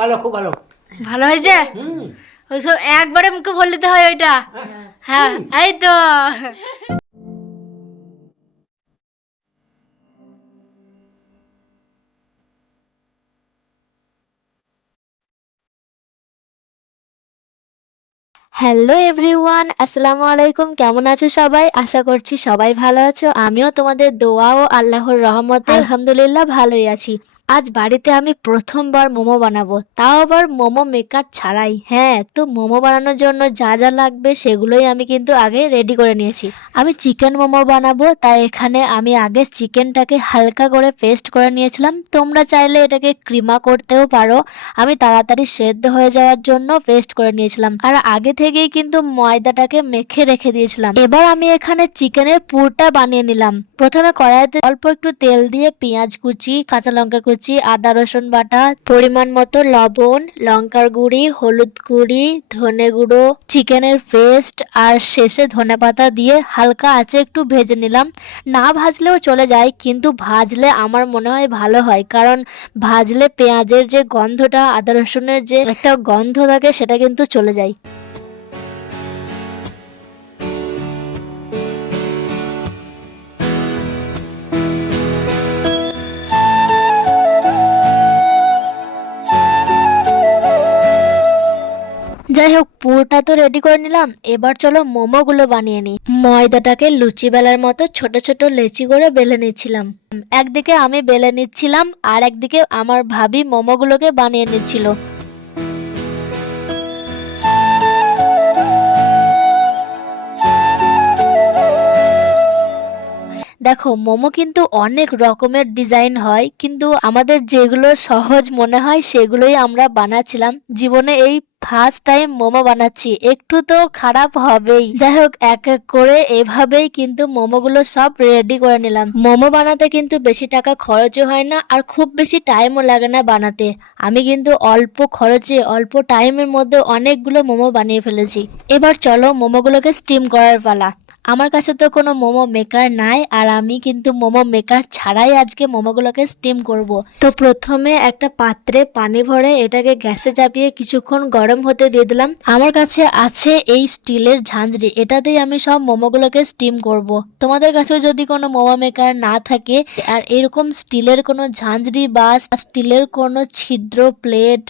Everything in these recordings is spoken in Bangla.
ভালো খুব ভালো। ভালো হয়েছে? হুম। ওইসব একবারে মুখে বলে দিতে হয় ওইটা। হ্যাঁ এই তো। হ্যালো এভরিওয়ান আসসালামু আলাইকুম কেমন আছো সবাই? আশা করছি সবাই ভালো আছো। আমিও তোমাদের দোয়া ও আল্লাহর রহমতে আলহামদুলিল্লাহ ভালোই আছি। আজ বাড়িতে আমি প্রথমবার মোমো বানাবো। তাও আবার মোমো মেকার ছাড়াই। হ্যাঁ তো মোমো বানানোর জন্য যা যা লাগবে সেগুলোই আমি কিন্তু আগে রেডি করে নিয়েছি। আমি চিকেন মোমো বানাবো, তাই এখানে আমি আগে চিকেনটাকে হালকা করে পেস্ট করে নিয়েছিলাম। তোমরা চাইলে এটাকে ক্রিমা করতেও পারো। আমি তাড়াতাড়ি সেদ্ধ হয়ে যাওয়ার জন্য পেস্ট করে নিয়েছিলাম। আর আগে থেকেই কিন্তু ময়দাটাকে মেখে রেখে দিয়েছিলাম। এবার আমি এখানে চিকেনের পুরটা বানিয়ে নিলাম। প্রথমে কড়াইতে অল্প একটু তেল দিয়ে পেঁয়াজ কুচি, কাঁচা লঙ্কা কুচি আদা রসুন বাটা, পরিমাণ মতো লবণ, লঙ্কার গুঁড়ি, হলুদ গুঁড়ি, ধনে গুঁড়ো, চিকেনের পেস্ট আর শেষে ধনে পাতা দিয়ে হালকা আঁচে একটু ভেজে নিলাম। না ভাজলেও চলে যায়, কিন্তু ভাজলে আমার মনে হয় ভালো হয়, কারণ ভাজলে পেঁয়াজের যে গন্ধটা, আদা রসুনের যে একটা গন্ধ থাকে, সেটা কিন্তু চলে যায়। পুরটা তো রেডি করে নিলাম। এবার চলো মোমোগুলো বানিয়ে নিই। ময়দাটাকে লুচি বেলার মতো ছোট ছোট লেচি করে বেলে নিচ্ছিলাম। একদিকে আমি বেলে নিচ্ছিলাম, আর একদিকে আমার ভাবি মোমোগুলোকে বানিয়ে নিচ্ছিল। দেখো, মোমো কিন্তু অনেক রকমের ডিজাইন হয়, কিন্তু আমাদের যেগুলো সহজ মনে হয় সেগুলোই আমরা বানাচ্ছিলাম। জীবনে এই ফার্স্ট টাইম মোমো বানাচ্ছি, একটু তো খারাপ হবেই। যাই হোক, এক এক করে এভাবেই কিন্তু মোমোগুলো সব রেডি করে নিলাম। মোমো বানাতে কিন্তু বেশি টাকা খরচও হয় না আর খুব বেশি টাইমও লাগে না বানাতে। আমি কিন্তু অল্প খরচে, অল্প টাইমের মধ্যে অনেকগুলো মোমো বানিয়ে ফেলেছি। এবার চলো মোমোগুলোকে স্টিম করার পালা। আমার কাছে তো কোনো মোমো মেকার নাই আর আমি কিন্তু মোমো মেকার ছাড়াই আজকে মোমোগুলোকে স্টিম করব। তো প্রথমে একটা পাত্রে পানি ভরে এটাকে গ্যাসে চাপিয়ে কিছুক্ষণ গরম হতে দিয়ে দিলাম। আমার কাছে আছে এই স্টিলের ঝাঁঝরি, এটাতেই আমি সব মোমোগুলোকে স্টিম করব। তোমাদের কাছেও যদি কোনো মোমো মেকার না থাকে আর এরকম স্টিলের কোনো ঝাঁঝরি বা স্টিলের কোনো ছিদ্র প্লেট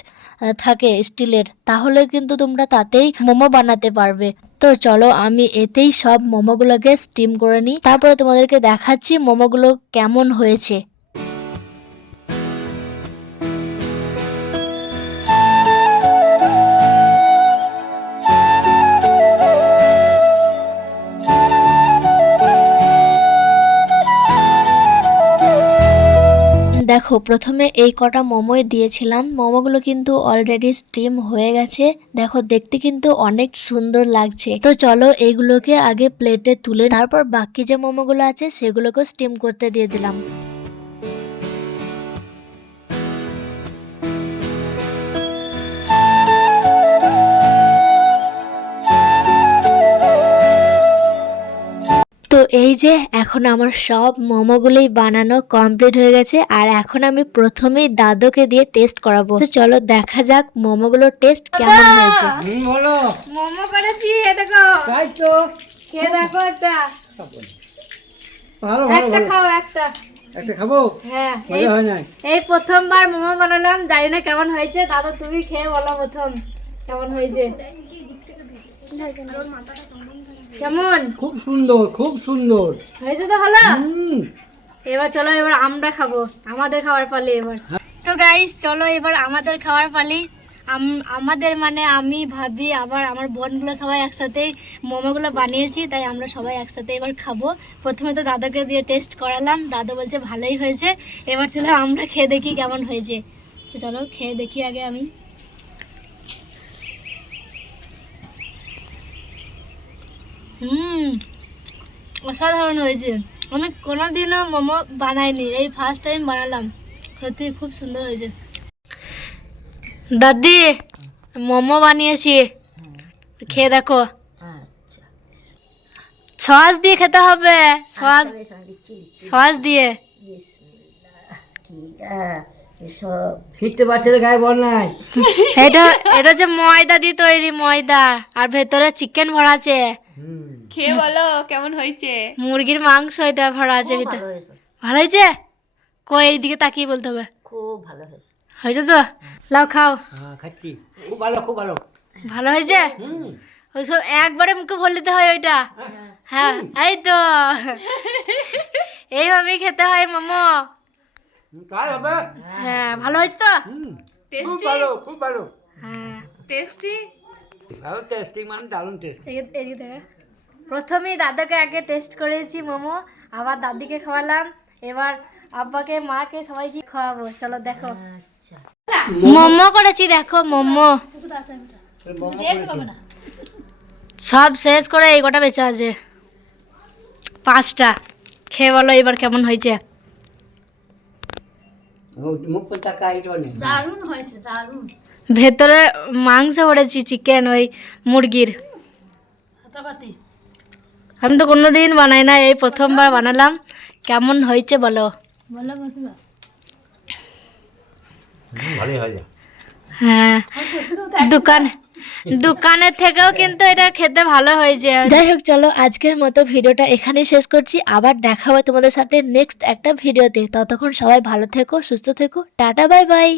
থাকে স্টিলের, তাহলে কিন্তু তোমরা তাতেই মোমো বানাতে পারবে। তো চলো আমি এতেই সব মোমোগুলোকে স্টিম করে নিই। তারপরে তোমাদেরকে দেখাচ্ছি মোমোগুলো কেমন হয়েছে। দেখো, প্রথমে এই কটা মোমোই দিয়েছিলাম। মোমোগুলো কিন্তু অলরেডি স্টিম হয়ে গেছে। দেখো, দেখতে কিন্তু অনেক সুন্দর লাগছে। তো চলো এইগুলোকে আগে প্লেটে তুলে তারপর বাকি যে মোমোগুলো আছে সেগুলোকে স্টিম করতে দিয়ে দিলাম। এই যে এখন আমার সব মোমোগুলোই বানানো কমপ্লিট হয়ে গেছে আর এখন আমি প্রথমেই দাদুকে দিয়ে টেস্ট করাবো তো চলো দেখা যাক মোমোগুলোর টেস্ট কেমন হয়েছে বলো মোমো করেছি এ দেখো তাই তো কে দেখো এটা ভালো ভালো একটা খাও একটা একটা খাব হ্যাঁ এই মজা হয় নাই এই প্রথমবার মোমো বানালাম জানি না কেমন হয়েছে দাদা তুমি খেয়ে বলো প্রথম কেমন হয়েছে কেমন? খুব সুন্দর খুব সুন্দর। হয়েছে তো ভালো? এবার চলো এবার আমরা খাব। আমাদের খাওয়ার পালি এবার। তো গাইস চলো এবার আমাদের খাওয়ার পালি। আম- আমাদের মানে আমি ভাবি আবার আমার বোনগুলো সবাই একসাথে মোমোগুলো বানিয়েছি তাই আমরা সবাই একসাথে এবার খাব। প্রথমে তো দাদাকে দিয়ে টেস্ট করালাম। দাদা বলছে ভালোই হয়েছে। এবার চলো আমরা খেয়ে দেখি কেমন হয়েছে। তো চলো খেয়ে দেখি আগে আমি। হুম অসাধারণ হয়েছে। আমি কোনোদিনও মোমো বানাইনি এই ফার্স্ট টাইম বানালাম। সত্যি খুব সুন্দর হয়েছে। দাদি মোমো বানিয়েছি। খেয়ে দেখো। সস দিয়ে খেতে হবে। সস সস দিয়ে। এটা এটা যে ময়দা দিয়ে তৈরি ময়দা আর ভেতরে চিকেন ভরা আছে। খেয়ে বলো কেমন হয়েছে? মুরগির মাংস এটা ভরা আছে ভিতরে। ভালো হয়েছে। কই এইদিকে তাকিয়ে বলতে হবে। খুব ভালো হয়েছে। হয়েছে তো? লাও খাও। হ্যাঁ খাচ্ছি। খুব ভালো খুব ভালো। ভালো হয়েছে? হুম। ওইসব একবারে মুখে ভরে দিতে হয় ওইটা। হ্যাঁ এই তো। এইভাবেই খেতে হয় মোমো। হ্যাঁ ভালো হয়েছে তো? হুম। খুব টেস্টি ভালো খুব ভালো। হ্যাঁ। টেস্টি? ভালো টেস্টিং মানে দারুণ টেস্ট এদিকে- এদিকে দেখো। প্রথমেই দাদাকে আগে টেস্ট করেছি মোমো আবার দাদিকে খাওয়ালাম। এবার আব্বাকে মাকে সবাইকে খাওয়াবো। চলো দেখো। আচ্ছা। মোমো করেছি দেখো মোমো। সব শেষ করে এই কটা বেঁচে আছে। পাঁচটা। খেয়ে বলো এবার কেমন হয়েছে। মুখ দারুণ হয়েছে দারুণ। ভেতরে মাংস ভরেছি চিকেন ওই মুরগির। আমি তো কোনোদিন বানাই না এই প্রথমবার বানালাম। কেমন হয়েছে বলো? হয়ে হ্যাঁ দোকান দোকানের থেকেও কিন্তু এটা খেতে ভালো হয়েছে যাই হোক চলো আজকের মতো ভিডিওটা এখানেই শেষ করছি। আবার দেখা হবে তোমাদের সাথে নেক্সট একটা ভিডিওতে। ততক্ষণ সবাই ভালো থেকো সুস্থ থেকো। Tata bye bye